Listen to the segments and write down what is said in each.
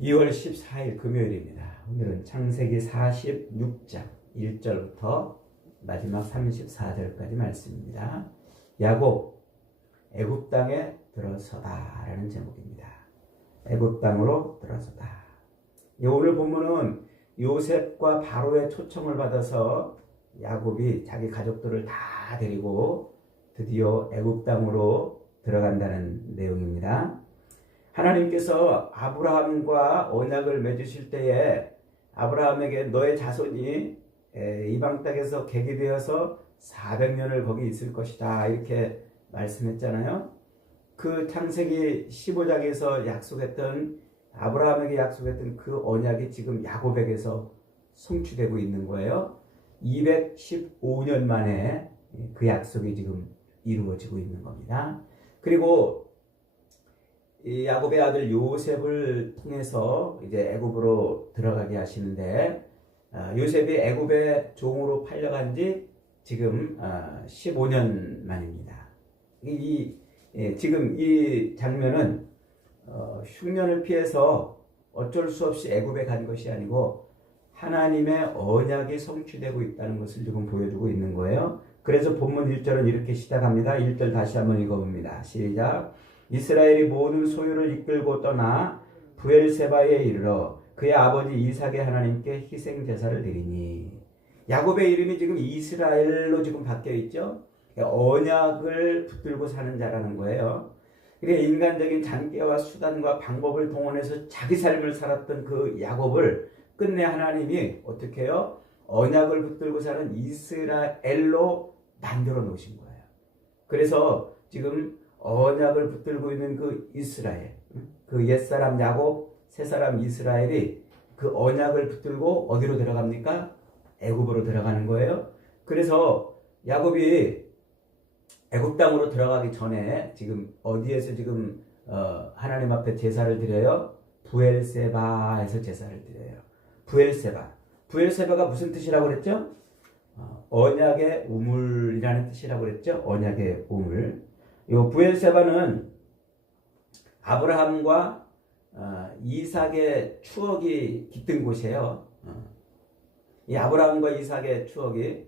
2월 14일 금요일입니다. 오늘은 창세기 46장 1절부터 마지막 34절까지 말씀입니다. 야곱 애굽 땅에 들어서다라는 제목입니다. 애굽 땅으로 들어서다. 예, 오늘 본문은 요셉과 바로의 초청을 받아서 야곱이 자기 가족들을 다 데리고 드디어 애굽 땅으로 들어간다는 내용입니다. 하나님께서 아브라함과 언약을 맺으실 때에 아브라함에게 너의 자손이 이방 땅에서 객이 되어서 400년을 거기 있을 것이다 이렇게 말씀했잖아요. 그 창세기 15장에서 약속했던 아브라함에게 약속했던 그 언약이 지금 야곱에게서 성취되고 있는 거예요. 215년 만에 그 약속이 지금 이루어지고 있는 겁니다. 그리고 이 야곱의 아들 요셉을 통해서 이제 애굽으로 들어가게 하시는데 아, 요셉이 애굽의 종으로 팔려간 지 지금 15년 만입니다. 이, 예, 지금 이 장면은 어, 흉년을 피해서 어쩔 수 없이 애굽에 간 것이 아니고 하나님의 언약이 성취되고 있다는 것을 지금 보여주고 있는 거예요. 그래서 본문 1절은 이렇게 시작합니다. 1절 다시 한번 읽어봅니다. 시작. 이스라엘이 모든 소유를 이끌고 떠나 부엘세바에 이르러 그의 아버지 이삭의 하나님께 희생 제사를 드리니 야곱의 이름이 지금 이스라엘로 지금 바뀌어 있죠. 언약을 붙들고 사는 자라는 거예요. 그래 인간적인 잔꾀와 수단과 방법을 동원해서 자기 삶을 살았던 그 야곱을 끝내 하나님이 어떻게 해요? 언약을 붙들고 사는 이스라엘로 만들어 놓으신 거예요. 그래서 지금 언약을 붙들고 있는 그 이스라엘, 그 옛사람 야곱, 새사람 이스라엘이 그 언약을 붙들고 어디로 들어갑니까? 애굽으로 들어가는 거예요. 그래서 야곱이 애굽 땅으로 들어가기 전에 지금 어디에서 지금 어 하나님 앞에 제사를 드려요? 부엘세바에서 제사를 드려요. 부엘세바. 부엘세바가 무슨 뜻이라고 그랬죠? 어, 언약의 우물이라는 뜻이라고 그랬죠? 언약의 우물. 이 부엘세바는 아브라함과 어, 이삭의 추억이 깃든 곳이에요. 어. 이 아브라함과 이삭의 추억이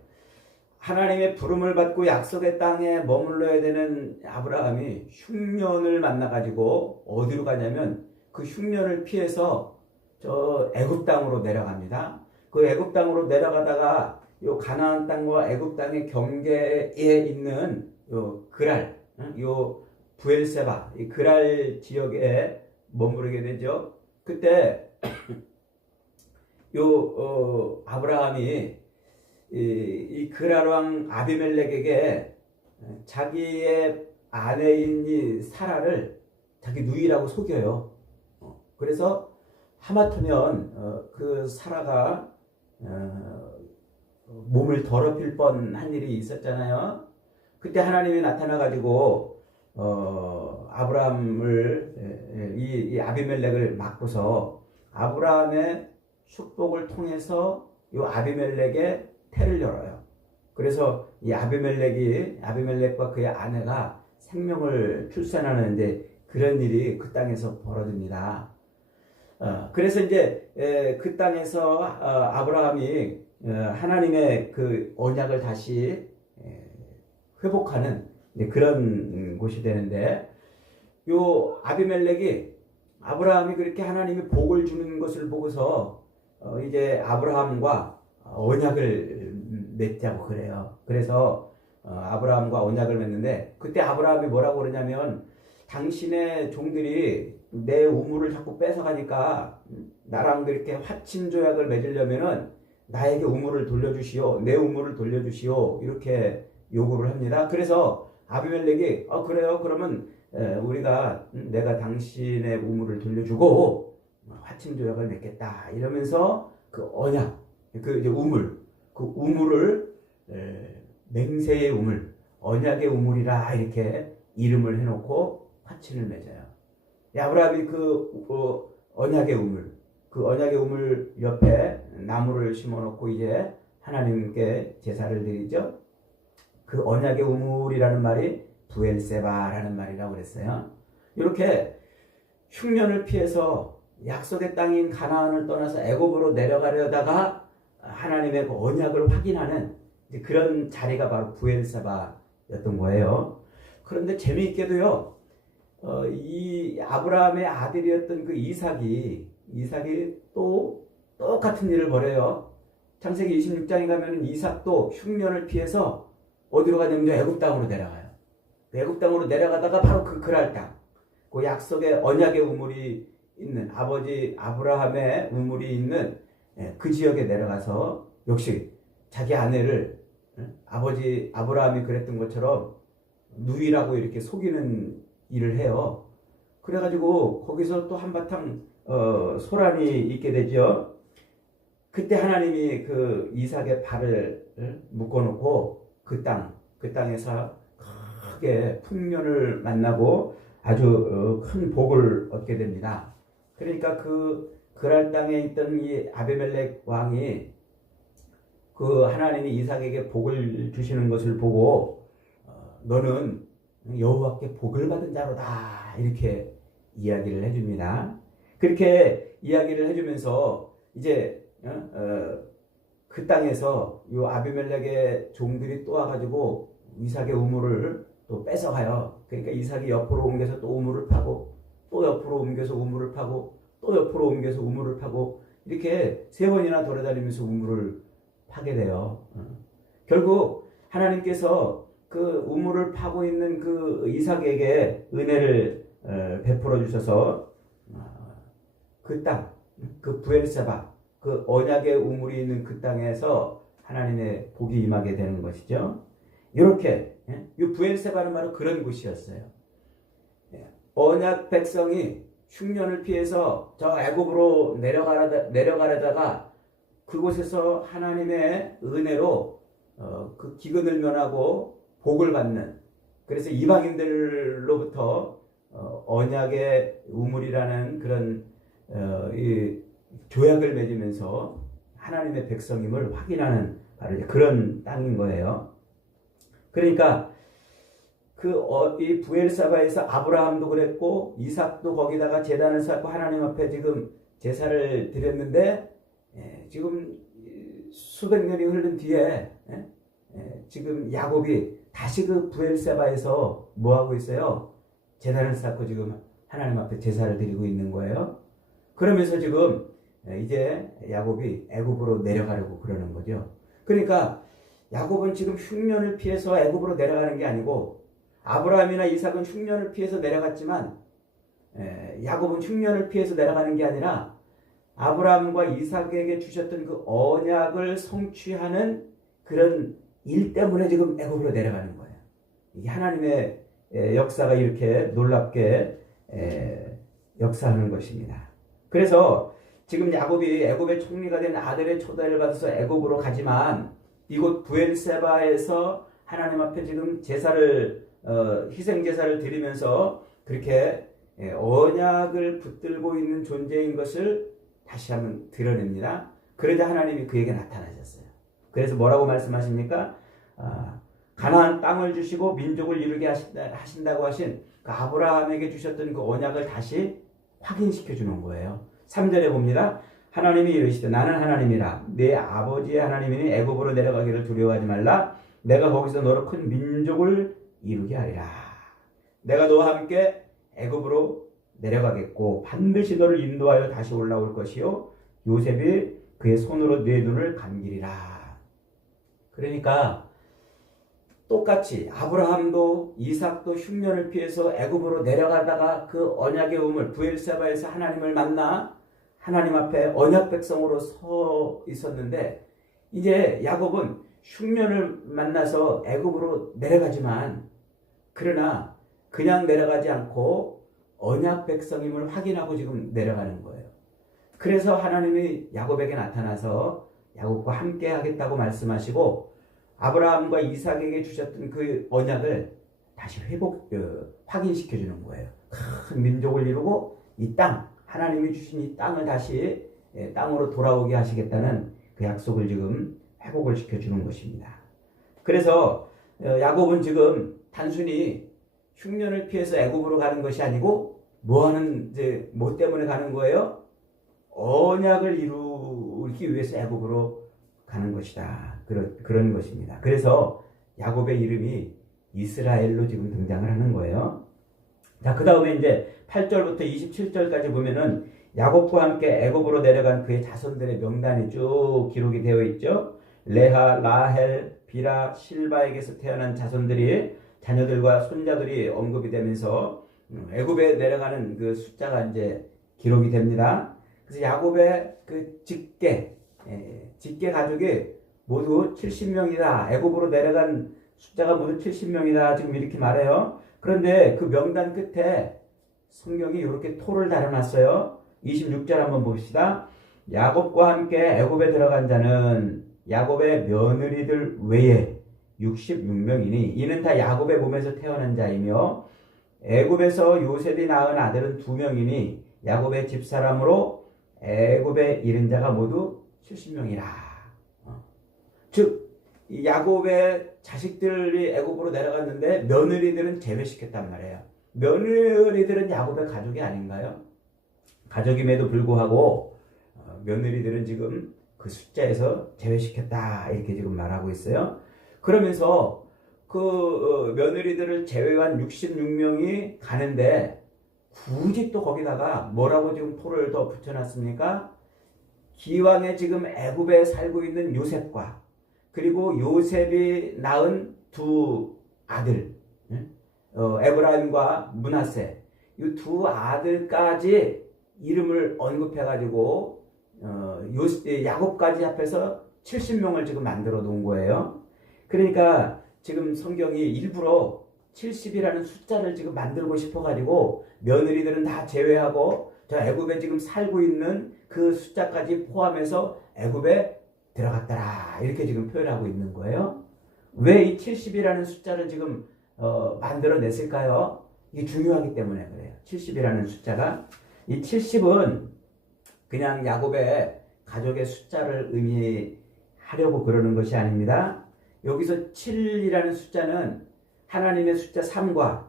하나님의 부름을 받고 약속의 땅에 머물러야 되는 아브라함이 흉년을 만나가지고 어디로 가냐면 그 흉년을 피해서 저 애굽 땅으로 내려갑니다. 그 애굽 땅으로 내려가다가 요 가나안 땅과 애굽 땅의 경계에 있는 요 그랄, 요 부엘세바, 이 그랄 지역에 머무르게 되죠. 그때 요 어, 아브라함이 이, 이 그랄 왕 아비멜렉에게 자기의 아내인 이 사라를 자기 누이라고 속여요. 어, 그래서 하마터면 어, 그 사라가 어, 몸을 더럽힐 뻔한 일이 있었잖아요. 그때 하나님이 나타나 가지고 어, 아브라함을 이, 이 아비멜렉을 막고서 아브라함의 축복을 통해서 이 아비멜렉의 태를 열어요. 그래서 이 아비멜렉이 아비멜렉과 그의 아내가 생명을 출산하는데 그런 일이 그 땅에서 벌어집니다. 어, 그래서 이제 에, 그 땅에서 어, 아브라함이 어, 하나님의 그 언약을 다시 에, 회복하는 그런 곳이 되는데 요 아비멜렉이 아브라함이 그렇게 하나님이 복을 주는 것을 보고서 어, 이제 아브라함과 언약을 맺자고 그래요. 그래서 어, 아브라함과 언약을 맺는데 그때 아브라함이 뭐라고 그러냐면 당신의 종들이 내 우물을 자꾸 뺏어가니까 나랑 그렇게 화친 조약을 맺으려면은 나에게 우물을 돌려주시오. 내 우물을 돌려주시오. 이렇게 요구를 합니다. 그래서 아비멜렉이 어 그래요. 그러면 우리가 내가 당신의 우물을 돌려주고 화친 조약을 맺겠다. 이러면서 그 언약, 그 이제 우물, 그 우물을 맹세의 우물, 언약의 우물이라 이렇게 이름을 해놓고 화친을 맺어요. 아브라함이 그 어, 언약의 우물, 그 언약의 우물 옆에 나무를 심어놓고 이제 하나님께 제사를 드리죠. 그 언약의 우물이라는 말이 부엘세바라는 말이라고 그랬어요. 이렇게 흉년을 피해서 약속의 땅인 가나안을 떠나서 애굽으로 내려가려다가 하나님의 그 언약을 확인하는 그런 자리가 바로 부엘사바였던 거예요. 그런데 재미있게도요. 어, 이 아브라함의 아들이었던 그 이삭이 이삭이 또 똑같은 일을 벌여요. 창세기 26장에 가면 이삭도 흉년을 피해서 어디로 가냐면 애굽 땅으로 내려가요. 애굽 땅으로 내려가다가 바로 그 그랄 땅, 그 약속의 언약의 우물이 있는 아버지 아브라함의 우물이 있는 예, 그 지역에 내려가서 역시 자기 아내를 예, 아버지 아브라함이 그랬던 것처럼 누이라고 이렇게 속이는 일을 해요. 그래가지고 거기서 또 한바탕 어, 소란이 있게 되죠. 그때 하나님이 그 이삭의 발을 묶어놓고 그 땅, 그 땅에서 크게 풍년을 만나고 아주 어, 큰 복을 얻게 됩니다. 그러니까 그 그랄 땅에 있던 이 아베멜렉 왕이 그 하나님이 이삭에게 복을 주시는 것을 보고 어, 너는 여호와께 복을 받은 자로다 이렇게 이야기를 해줍니다. 그렇게 이야기를 해주면서 이제 어, 어, 그 땅에서 요 아비멜렉의 종들이 또 와가지고 이삭의 우물을 또 뺏어가요. 그러니까 이삭이 옆으로 옮겨서 또 우물을 파고 또 옆으로 옮겨서 우물을 파고 또 옆으로 옮겨서 우물을 파고 이렇게 세 번이나 돌아다니면서 우물을 파게 돼요. 어. 결국 하나님께서 그 우물을 파고 있는 그 이삭에게 은혜를 어, 베풀어 주셔서 어, 그 땅, 그 부엘세바, 그 언약의 우물이 있는 그 땅에서 하나님의 복이 임하게 되는 것이죠. 이렇게 예? 이 부엘세바는 바로 그런 곳이었어요. 예. 언약 백성이 흉년을 피해서 저 애굽으로 내려가려다, 내려가려다가 그곳에서 하나님의 은혜로 어, 그 기근을 면하고 복을 받는 그래서 이방인들로부터 어, 언약의 우물이라는 그런 어, 이 조약을 맺으면서 하나님의 백성임을 확인하는 바로 그런 땅인 거예요. 그러니까 그이 부엘사바에서 아브라함도 그랬고 이삭도 거기다가 제단을 쌓고 하나님 앞에 지금 제사를 드렸는데 예, 지금 수백 년이 흐른 뒤에 예, 예, 지금 야곱이 다시 그 부엘세바에서 뭐 하고 있어요? 제단을 쌓고 지금 하나님 앞에 제사를 드리고 있는 거예요. 그러면서 지금 이제 야곱이 애굽으로 내려가려고 그러는 거죠. 그러니까 야곱은 지금 흉년을 피해서 애굽으로 내려가는 게 아니고 아브라함이나 이삭은 흉년을 피해서 내려갔지만 야곱은 흉년을 피해서 내려가는 게 아니라 아브라함과 이삭에게 주셨던 그 언약을 성취하는 그런 일 때문에 지금 애굽으로 내려가는 거예요. 이게 하나님의 역사가 이렇게 놀랍게 역사하는 것입니다. 그래서 지금 야곱이 애굽의 총리가 된 아들의 초대를 받아서 애굽으로 가지만 이곳 부엘세바에서 하나님 앞에 지금 제사를 어, 희생 제사를 드리면서 그렇게 언약을 붙들고 있는 존재인 것을 다시 한번 드러냅니다. 그러자 하나님이 그에게 나타나셨어요. 그래서 뭐라고 말씀하십니까? 아, 가나안 땅을 주시고 민족을 이루게 하신다, 하신다고 하신 그 아브라함에게 주셨던 그 언약을 다시 확인시켜 주는 거예요. 3절에 봅니다. 하나님이 이르시되 나는 하나님이라. 내 아버지의 하나님이니 애굽으로 내려가기를 두려워하지 말라. 내가 거기서 너로 큰 민족을 이루게 하리라. 내가 너와 함께 애굽으로 내려가겠고 반드시 너를 인도하여 다시 올라올 것이요. 요셉이 그의 손으로 내 눈을 감기리라. 그러니까 똑같이 아브라함도 이삭도 흉년을 피해서 애굽으로 내려가다가 그 언약의 우물 부엘세바에서 하나님을 만나 하나님 앞에 언약 백성으로 서 있었는데 이제 야곱은 흉년을 만나서 애굽으로 내려가지만 그러나 그냥 내려가지 않고 언약 백성임을 확인하고 지금 내려가는 거예요. 그래서 하나님이 야곱에게 나타나서 야곱과 함께 하겠다고 말씀하시고 아브라함과 이삭에게 주셨던 그 언약을 다시 회복 어, 확인시켜 주는 거예요. 큰 민족을 이루고 이 땅 하나님이 주신 이 땅을 다시 예, 땅으로 돌아오게 하시겠다는 그 약속을 지금 회복을 시켜주는 것입니다. 그래서 어, 야곱은 지금 단순히 흉년을 피해서 애굽으로 가는 것이 아니고 뭐 하는 이제 뭐 때문에 가는 거예요? 언약을 이루기 위해서 애굽으로 가는 것이다. 그런 그런 것입니다. 그래서 야곱의 이름이 이스라엘로 지금 등장을 하는 거예요. 자, 그 다음에 이제 8절부터 27절까지 보면은 야곱과 함께 애굽으로 내려간 그의 자손들의 명단이 쭉 기록이 되어 있죠. 레하, 라헬, 비라, 실바에게서 태어난 자손들이 자녀들과 손자들이 언급이 되면서 음, 애굽에 내려가는 그 숫자가 이제 기록이 됩니다. 그래서 야곱의 그 직계, 예, 직계 가족이 모두 70명이다. 애굽으로 내려간 숫자가 모두 70명이다. 지금 이렇게 말해요. 그런데 그 명단 끝에 성경이 이렇게 토를 달아놨어요. 26절 한번 봅시다. 야곱과 함께 애굽에 들어간 자는 야곱의 며느리들 외에 66명이니 이는 다 야곱의 몸에서 태어난 자이며 애굽에서 요셉이 낳은 아들은 두 명이니 야곱의 집사람으로 애굽에 이른 자가 모두 70명이라. 어. 즉 야곱의 자식들이 애굽으로 내려갔는데 며느리들은 제외시켰단 말이에요. 며느리들은 야곱의 가족이 아닌가요? 가족임에도 불구하고 어, 며느리들은 지금 그 숫자에서 제외시켰다 이렇게 지금 말하고 있어요. 그러면서 그 어, 며느리들을 제외한 66명이 가는데 굳이 또 거기다가 뭐라고 지금 토를 더 붙여놨습니까? 기왕에 지금 애굽에 살고 있는 요셉과 그리고 요셉이 낳은 두 아들 어, 에브라임과 문하세 이 두 아들까지 이름을 언급해가지고 어, 요, 야곱까지 합해서 70명을 지금 만들어 놓은 거예요. 그러니까 지금 성경이 일부러 70이라는 숫자를 지금 만들고 싶어가지고 며느리들은 다 제외하고 저 애굽에 지금 살고 있는 그 숫자까지 포함해서 애굽에 들어갔더라 이렇게 지금 표현하고 있는 거예요. 왜 이 70이라는 숫자를 지금 어, 만들어냈을까요? 이게 중요하기 때문에 그래요. 70이라는 숫자가 이 70은 그냥 야곱의 가족의 숫자를 의미하려고 그러는 것이 아닙니다. 여기서 7이라는 숫자는 하나님의 숫자 3과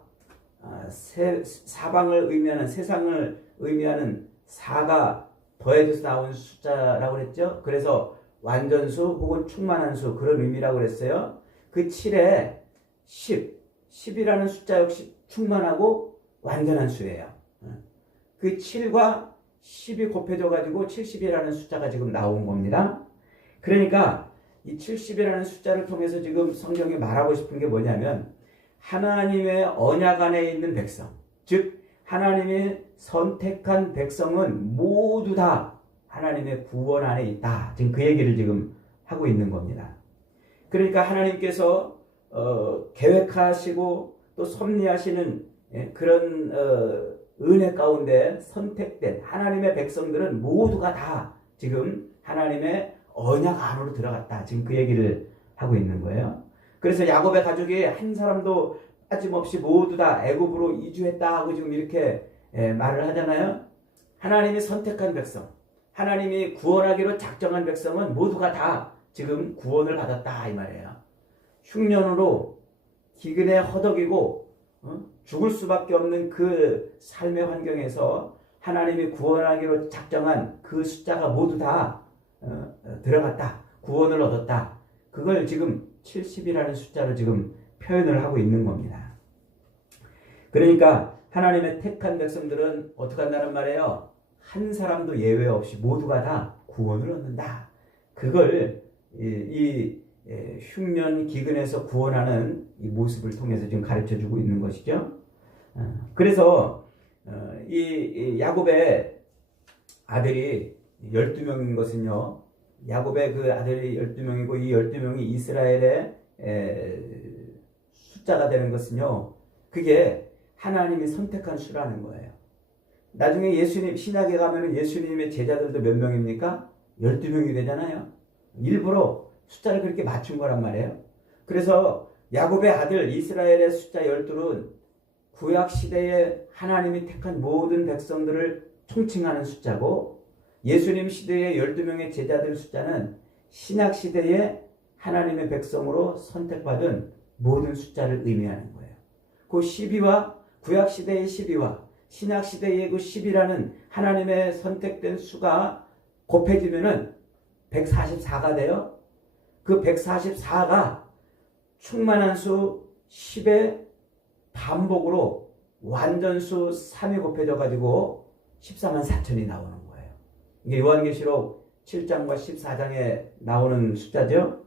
아, 세, 사방을 의미하는 세상을 의미하는 4가 더해져서 나온 숫자라고 그랬죠. 그래서 완전수 혹은 충만한 수 그런 의미라고 그랬어요. 그 7에 10, 10이라는 숫자 역시 충만하고 완전한 수예요. 그 7과 10이 곱해져 가지고 70이라는 숫자가 지금 나온 겁니다. 그러니까 이 70이라는 숫자를 통해서 지금 성경이 말하고 싶은 게 뭐냐면 하나님의 언약 안에 있는 백성, 즉 하나님이 선택한 백성은 모두 다 하나님의 구원 안에 있다. 지금 그 얘기를 지금 하고 있는 겁니다. 그러니까 하나님께서 어, 계획하시고 또 섭리하시는 예, 그런 어, 은혜 가운데 선택된 하나님의 백성들은 모두가 다 지금 하나님의 언약 안으로 들어갔다. 지금 그 얘기를 하고 있는 거예요. 그래서 야곱의 가족이 한 사람도 빠짐없이 모두 다 애굽으로 이주했다 하고 지금 이렇게 예, 말을 하잖아요. 하나님이 선택한 백성, 하나님이 구원하기로 작정한 백성은 모두가 다 지금 구원을 받았다 이 말이에요. 흉년으로 기근에 허덕이고 어? 죽을 수밖에 없는 그 삶의 환경에서 하나님이 구원하기로 작정한 그 숫자가 모두 다 어, 들어갔다. 구원을 얻었다. 그걸 지금 70이라는 숫자로 지금 표현을 하고 있는 겁니다. 그러니까 하나님의 택한 백성들은 어떻게 한다는 말이에요? 한 사람도 예외 없이 모두가 다 구원을 얻는다. 그걸 이, 이 흉년 기근에서 구원하는 이 모습을 통해서 지금 가르쳐 주고 있는 것이죠. 어, 그래서 어, 이 야곱의 아들이 12명인 것은요. 야곱의 그 아들이 12명이고 이 12명이 이스라엘의 숫자가 되는 것은요. 그게 하나님이 선택한 수라는 거예요. 나중에 예수님 신약에 가면은 예수님의 제자들도 몇 명입니까? 12명이 되잖아요. 일부러 숫자를 그렇게 맞춘 거란 말이에요. 그래서 야곱의 아들 이스라엘의 숫자 12는 구약 시대에 하나님이 택한 모든 백성들을 총칭하는 숫자고 예수님 시대의 12명의 제자들 숫자는 신약 시대에 하나님의 백성으로 선택받은 모든 숫자를 의미하는 거예요. 그 12와 구약 시대의 12와 신약 시대의 그 10이라는 하나님의 선택된 수가 곱해지면은 144가 돼요. 그 144가 충만한 수 10의 반복으로 완전수 3이 곱해져 가지고 14만 4천이 나오는 거예요. 이게 요한계시록 7장과 14장에 나오는 숫자죠.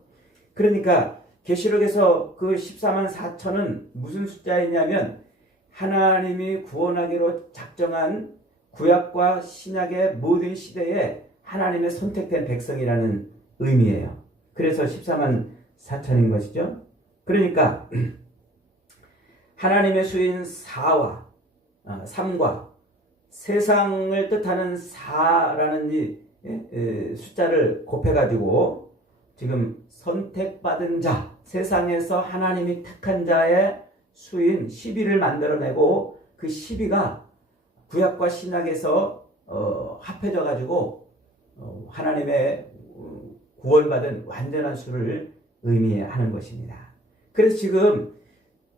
그러니까 계시록에서 그 14만 4천은 무슨 숫자이냐면 하나님이 구원하기로 작정한 구약과 신약의 모든 시대에 하나님의 선택된 백성이라는 의미예요. 그래서 14만 4천인 것이죠. 그러니까 하나님의 수인 4와 3과 세상을 뜻하는 4라는 이 예, 숫자를 곱해가지고 지금 선택받은 자, 세상에서 하나님이 택한 자의 수인 12를 만들어내고 그 12가 구약과 신약에서 어, 합해져 가지고 어, 하나님의 구원받은 완전한 수를 의미하는 것입니다. 그래서 지금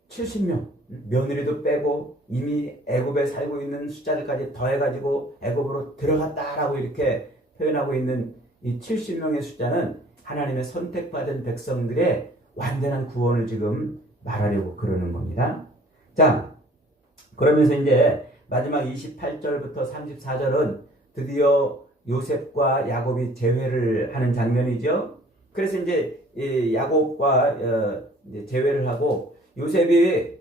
70명 며느리도 빼고 이미 애굽에 살고 있는 숫자들까지 더해가지고 애굽으로 들어갔다라고 이렇게 표현하고 있는 이 70명의 숫자는 하나님의 선택받은 백성들의 완전한 구원을 지금 말하려고 그러는 겁니다. 자, 그러면서 이제 마지막 28절부터 34절은 드디어 요셉과 야곱이 재회를 하는 장면이죠. 그래서 이제 야곱과 어, 재회를 하고 요셉이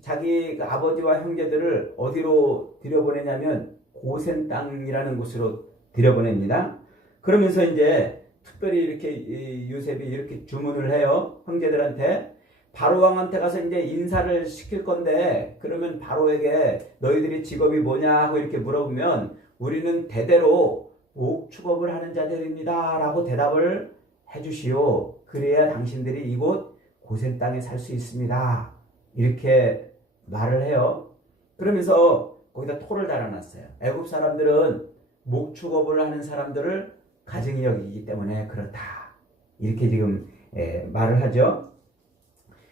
자기 그 아버지와 형제들을 어디로 들여보내냐면 고센 땅이라는 곳으로 들여보냅니다. 그러면서 이제 특별히 이렇게 요셉이 이렇게 주문을 해요. 형제들한테 바로 왕한테 가서 이제 인사를 시킬 건데 그러면 바로에게 너희들이 직업이 뭐냐 하고 이렇게 물어보면 우리는 대대로 옥축업을 하는 자들입니다 라고 대답을 해주시오. 그래야 당신들이 이곳 고센 땅에 살 수 있습니다. 이렇게 말을 해요. 그러면서 거기다 토를 달아놨어요. 애굽 사람들은 목축업을 하는 사람들을 가정이 여기기 때문에 그렇다. 이렇게 지금 에, 말을 하죠.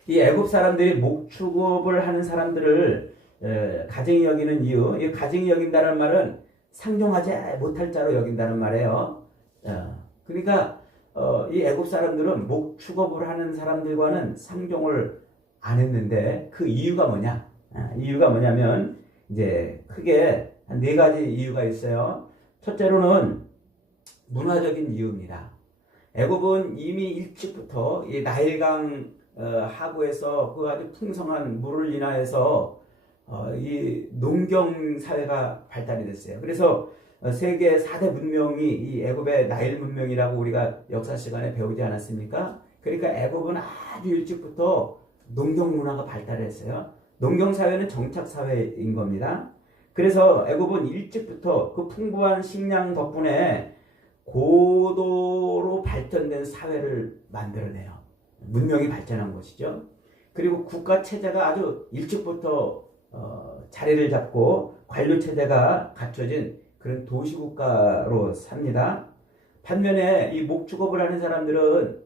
이 애굽 사람들이 목축업을 하는 사람들을 에, 가정이 여기는 이유, 이 가정이 여긴다는 말은 상종하지 못할 자로 여긴다는 말이에요. 어, 그러니까 어, 이 애굽 사람들은 목축업을 하는 사람들과는 상종을 안 했는데 그 이유가 뭐냐? 아, 이유가 뭐냐면 이제 크게 한 네 가지 이유가 있어요. 첫째로는 문화적인 이유입니다. 애굽은 이미 일찍부터 이 나일강 어, 하구에서 그 아주 풍성한 물을 인하여서 어, 이 농경 사회가 발달이 됐어요. 그래서 어, 세계 4대 문명이 이 애굽의 나일 문명이라고 우리가 역사 시간에 배우지 않았습니까? 그러니까 애굽은 아주 일찍부터 농경 문화가 발달했어요. 농경 사회는 정착 사회인 겁니다. 그래서 애굽은 일찍부터 그 풍부한 식량 덕분에 고도로 발전된 사회를 만들어내요. 문명이 발전한 것이죠. 그리고 국가 체제가 아주 일찍부터 어, 자리를 잡고 관료 체제가 갖춰진 그런 도시 국가로 삽니다. 반면에 이 목축업을 하는 사람들은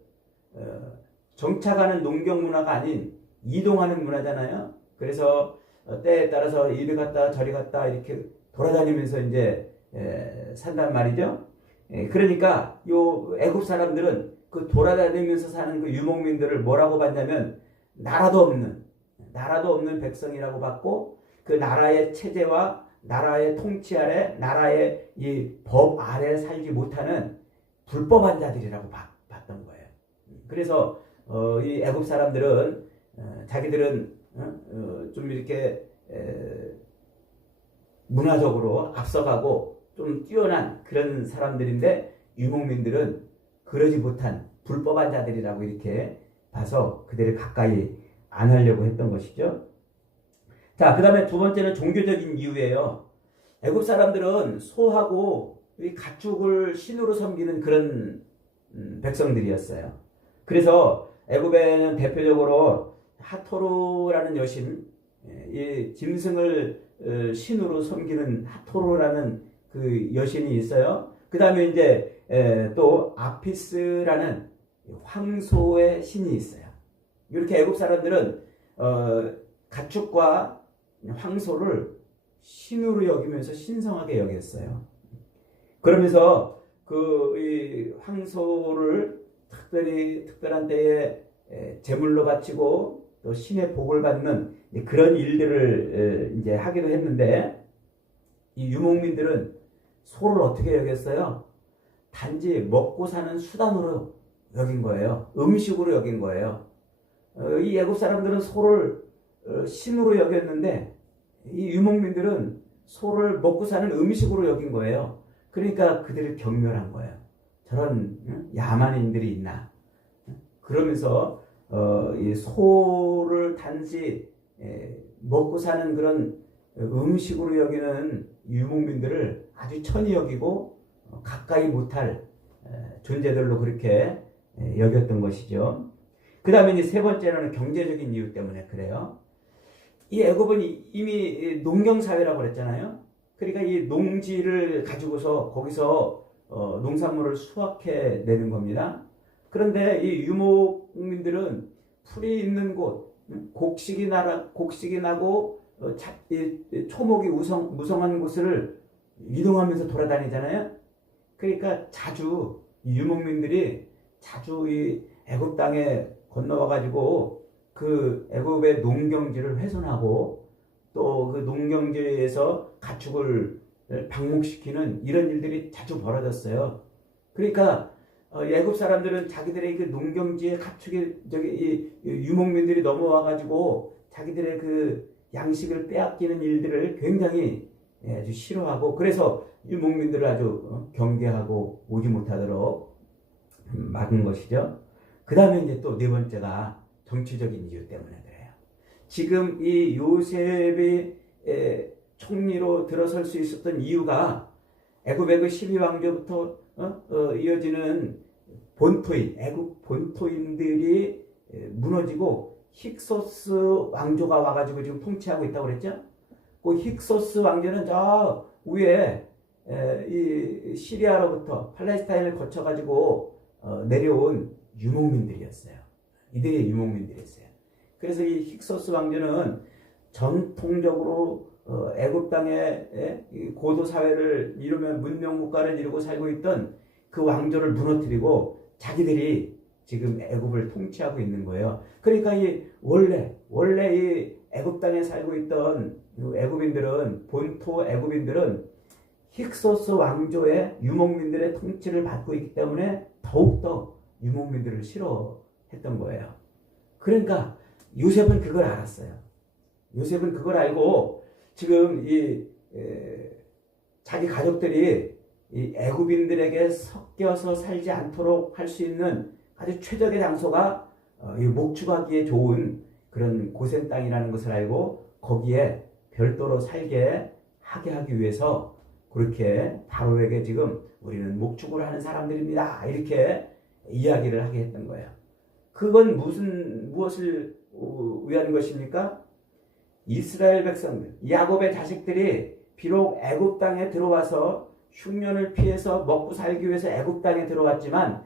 어, 정착하는 농경 문화가 아닌 이동하는 문화잖아요. 그래서 어, 때에 따라서 이리 갔다 저리 갔다 이렇게 돌아다니면서 이제 에, 산단 말이죠. 에, 그러니까 요 애굽 사람들은 그 돌아다니면서 사는 그 유목민들을 뭐라고 봤냐면 나라도 없는 나라도 없는 백성이라고 봤고 그 나라의 체제와 나라의 통치 아래 나라의 이 법 아래 살지 못하는 불법한 자들이라고 봤, 던 거예요. 그래서 어, 이 애굽 사람들은 어, 자기들은 어, 어, 좀 이렇게 에, 문화적으로 앞서가고 좀 뛰어난 그런 사람들인데 유목민들은 그러지 못한 불법한 자들이라고 이렇게 봐서 그들을 가까이 안 하려고 했던 것이죠. 자, 그 다음에 두 번째는 종교적인 이유예요. 애굽 사람들은 소하고 가축을 신으로 섬기는 그런 음, 백성들이었어요. 그래서 애굽에는 대표적으로 하토르라는 여신, 예, 이 짐승을 어, 신으로 섬기는 하토르라는 그 여신이 있어요. 그 다음에 이제 또 아피스라는 황소의 신이 있어요. 이렇게 애굽 사람들은 어, 가축과 황소를 신으로 여기면서 신성하게 여겼어요. 그러면서 그이 황소를 특별히 특별한 때에 에, 제물로 바치고 또 신의 복을 받는 그런 일들을 에, 이제 하기도 했는데 이 유목민들은 소를 어떻게 여겼어요? 단지 먹고 사는 수단으로 여긴 거예요. 음식으로 여긴 거예요. 어, 이 애국 사람들은 소를 어, 신으로 여겼는데 이 유목민들은 소를 먹고 사는 음식으로 여긴 거예요. 그러니까 그들을 경멸한 거예요. 저런 응? 야만인들이 있나? 그러면서 어, 이 소를 단지 에, 먹고 사는 그런 음식으로 여기는 유목민들을 아주 천히 여기고 어, 가까이 못할 에, 존재들로 그렇게 에, 여겼던 것이죠. 그 다음에 이제 세 번째로는 경제적인 이유 때문에 그래요. 이 애굽은 이- 이미 농경 사회라고 그랬잖아요. 그러니까 이 농지를 가지고서 거기서 어, 농산물을 수확해 내는 겁니다. 그런데 이 유목민들은 풀이 있는 곳, 음, 곡식이 나라 곡식이 나고 어, 초목이 우성, 무성한 곳을 이동하면서 돌아다니잖아요. 그러니까 자주 이 유목민들이 자주 이 애굽 땅에 건너와 가지고 그 애굽의 농경지를 훼손하고 또 그 농경지에서 가축을 방목시키는 이런 일들이 자주 벌어졌어요. 그러니까 어, 애굽 사람들은 자기들의 그 농경지에 가축이 저기 유목민들이 넘어와 가지고 자기들의 그 양식을 빼앗기는 일들을 굉장히 예, 아주 싫어하고 그래서 유목민들을 아주 어, 경계하고 오지 못하도록 음, 막은 것이죠. 그 다음에 이제 또 네 번째가 정치적인 이유 때문에 그래요. 지금 이 요셉이 에, 총리로 들어설 수 있었던 이유가 애굽의 그 12왕조부터 어? 어, 이어지는 본토인 애굽 본토인들이 에, 무너지고 힉소스 왕조가 와가지고 지금 통치하고 있다고 그랬죠? 그 힉소스 왕조는 저 위에 에, 이 시리아로부터 팔레스타인을 거쳐가지고 어, 내려온 유목민들이었어요. 이들의 유목민들이었어요. 그래서 이 힉소스 왕조는 전통적으로 어, 애굽 이 고도 사회를 이루며 문명 국가를 이루고 살고 있던 그 왕조를 무너뜨리고 자기들이 지금 애굽을 통치하고 있는 거예요. 그러니까 이 원래 원래 이 애굽 땅에 살고 있던 이 애굽인들은 본토 애굽인들은 힉소스 왕조의 유목민들의 통치를 받고 있기 때문에 더욱더 유목민들을 싫어했던 거예요. 그러니까 요셉은 그걸 알았어요. 요셉은 그걸 알고 지금 이 에, 자기 가족들이 이 애굽인들에게 섞여서 살지 않도록 할 수 있는 아주 최적의 장소가 어, 이 목축하기에 좋은 그런 고센 땅이라는 것을 알고 거기에 별도로 살게 하게 하기 위해서 그렇게 바로에게 지금 우리는 목축을 하는 사람들입니다. 이렇게 이야기를 하게 했던 거예요. 그건 무슨 무엇을 어, 위한 것입니까? 이스라엘 백성들, 야곱의 자식들이 비록 애굽 땅에 들어와서 흉년을 피해서 먹고 살기 위해서 애굽 땅에 들어왔지만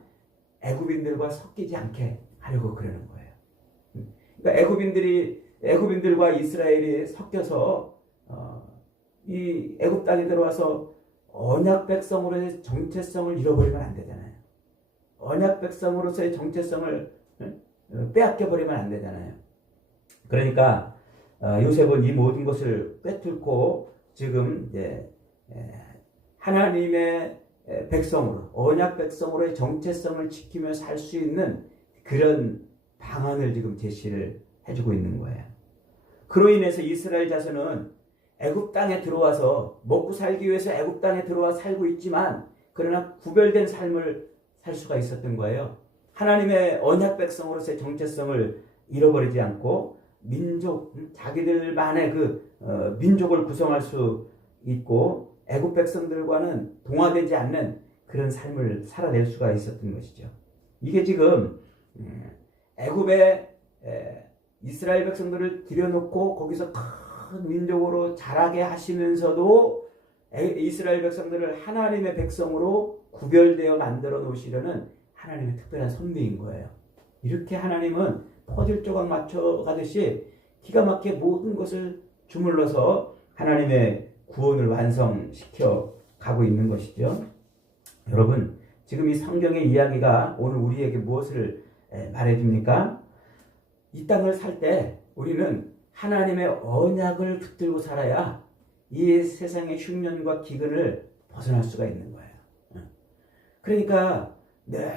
애굽인들과 섞이지 않게 하려고 그러는 거예요. 그러니까 애굽인들이 애굽인들과 이스라엘이 섞여서 어, 이 애굽 땅에 들어와서 언약 백성으로의 정체성을 잃어버리면 안 되잖아요. 언약 백성으로서의 정체성을 어, 빼앗겨 버리면 안 되잖아요. 그러니까 어, 요셉은 이 모든 것을 꿰뚫고 지금 이제 에, 하나님의 에, 백성으로 언약 백성으로의 정체성을 지키며 살 수 있는 그런 방안을 지금 제시를 해주고 있는 거예요. 그로 인해서 이스라엘 자손은 애굽 땅에 들어와서 먹고 살기 위해서 애굽 땅에 들어와 살고 있지만 그러나 구별된 삶을 살 수가 있었던 거예요. 하나님의 언약 백성으로서의 정체성을 잃어버리지 않고 민족 음, 자기들만의 그 어, 민족을 구성할 수 있고 애굽 백성들과는 동화되지 않는 그런 삶을 살아낼 수가 있었던 것이죠. 이게 지금 음, 애굽의 에, 이스라엘 백성들을 들여놓고 거기서 큰 민족으로 자라게 하시면서도 에- 이스라엘 백성들을 하나님의 백성으로 구별되어 만들어 놓으시려는 하나님의 특별한 섭리인 거예요. 이렇게 하나님은 퍼즐 조각 맞춰 가듯이 기가 막히게 모든 것을 주물러서 하나님의 구원을 완성시켜 가고 있는 것이죠. 여러분, 지금 이 성경의 이야기가 오늘 우리에게 무엇을 에, 말해줍니까? 이 땅을 살 때 우리는 하나님의 언약을 붙들고 살아야 이 세상의 흉년과 기근을 벗어날 수가 있는 거예요. 응. 그러니까 늘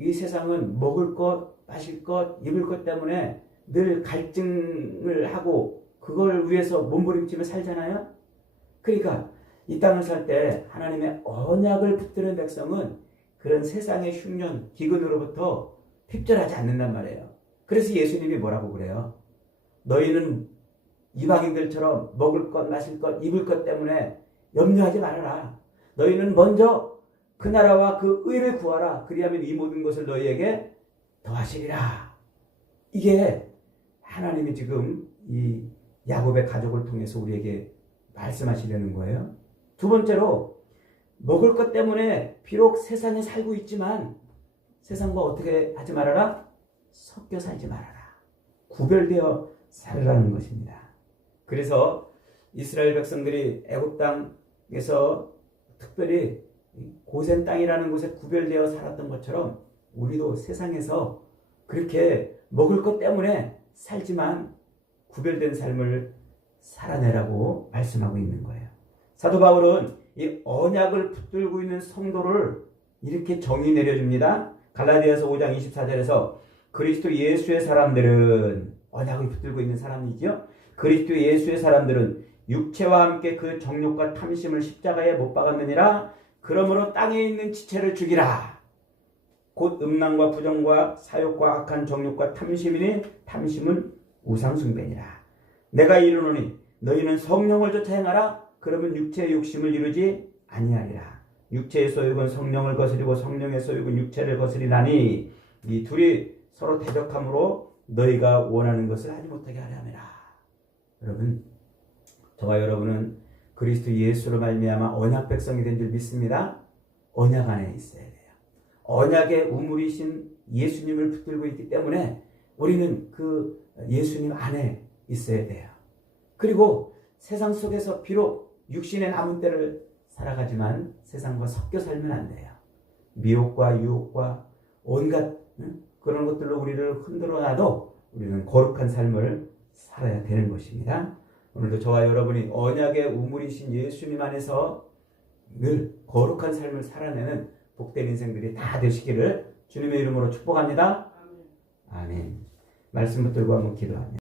이 세상은 먹을 것, 마실 것, 입을 것 때문에 늘 갈증을 하고 그걸 위해서 몸부림치며 살잖아요. 그러니까 이 땅을 살 때 하나님의 언약을 붙드는 백성은 그런 세상의 흉년, 기근으로부터 핍절하지 않는단 말이에요. 그래서 예수님이 뭐라고 그래요? 너희는 이방인들처럼 먹을 것, 마실 것, 입을 것 때문에 염려하지 말아라. 너희는 먼저 그 나라와 그 의를 구하라. 그리하면 이 모든 것을 너희에게 더하시리라. 이게 하나님이 지금 이 야곱의 가족을 통해서 우리에게 말씀하시려는 거예요. 두 번째로 먹을 것 때문에 비록 세상에 살고 있지만 세상과 어떻게 하지 말아라? 섞여 살지 말아라. 구별되어 살라는 것입니다. 그래서 이스라엘 백성들이 애굽 땅에서 특별히 고센 땅이라는 곳에 구별되어 살았던 것처럼 우리도 세상에서 그렇게 먹을 것 때문에 살지만 구별된 삶을 살아내라고 말씀하고 있는 거예요. 사도 바울은 이 언약을 붙들고 있는 성도를 이렇게 정의 내려줍니다. 갈라디아서 5장 24절에서 그리스도 예수의 사람들은 언약을 붙들고 있는 사람이죠. 그리스도 예수의 사람들은 육체와 함께 그 정욕과 탐심을 십자가에 못 박았느니라. 그러므로 땅에 있는 지체를 죽이라. 곧 음란과 부정과 사욕과 악한 정욕과 탐심이니 탐심은 우상숭배니라. 내가 이르노니 너희는 성령을 쫓아 행하라. 그러면 육체의 욕심을 이루지 아니하리라. 육체의 소욕은 성령을 거스리고 성령의 소욕은 육체를 거스리나니 이 둘이 서로 대적함으로 너희가 원하는 것을 하지 못하게 하려 함이라. 여러분, 저와 여러분은 그리스도 예수로 말미암아 언약 백성이 된 줄 믿습니다. 언약 안에 있어야 돼요. 언약의 우물이신 예수님을 붙들고 있기 때문에 우리는 그 예수님 안에 있어야 돼요. 그리고 세상 속에서 비록 육신의 남은 때를 살아가지만 세상과 섞여 살면 안 돼요. 미혹과 유혹과 온갖 응? 그런 것들로 우리를 흔들어 놔도 우리는 거룩한 삶을 살아야 되는 것입니다. 오늘도 저와 여러분이 언약의 우물이신 예수님 안에서 늘 거룩한 삶을 살아내는 복된 인생들이 다 되시기를 주님의 이름으로 축복합니다. 아멘. 말씀 붙들고 한번 기도합니다.